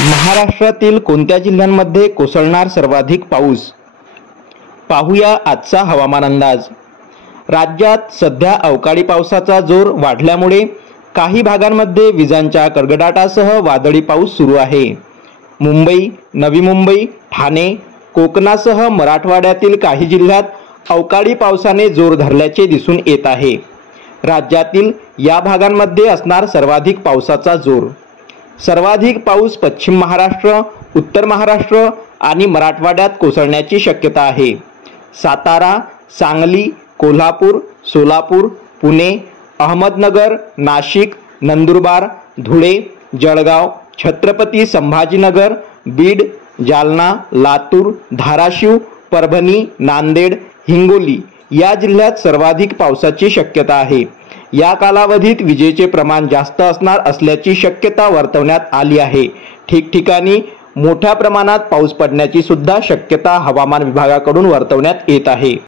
महाराष्ट्रातील कोणत्या जिल्ह्यांमध्ये कोसळणार सर्वाधिक पाऊस? पाहूया आजचा हवामान अंदाज। राज्यात सध्या अवकाळी पावसाचा जोर वाढल्यामुळे काही भागांमध्ये विजांच्या कडकडाटासह वादळी पाऊस सुरू आहे। मुंबई, नवी मुंबई, ठाणे, कोकणासह मराठवाड्यातील काही जिल्ह्यात अवकाळी पावसाने जोर धरल्याचे दिसून येत आहे। राज्यातील या भागांमध्ये असणार सर्वाधिक पावसाचा जोर। सर्वाधिक पाऊस पश्चिम महाराष्ट्र, उत्तर महाराष्ट्र आणि मराठवाड्यात कोसळण्याची शक्यता आहे। सातारा, सांगली, कोल्हापूर, सोलापूर, पुणे, अहमदनगर, नाशिक, नंदुरबार, धुळे, जळगाव, छत्रपती संभाजीनगर, बीड, जालना, लातूर, धाराशिव, परभणी, नांदेड, हिंगोली या जिल्ह्यात सर्वाधिक पावसाची शक्यता आहे। या कालावधीत विजेचे प्रमाण जास्त असणार असल्याची शक्यता वर्तवण्यात आली आहे। ठिकठिकाणी मोठ्या प्रमाणात पाऊस पडण्याची सुद्धा शक्यता हवामान विभागाकडून वर्तवण्यात येत आहे।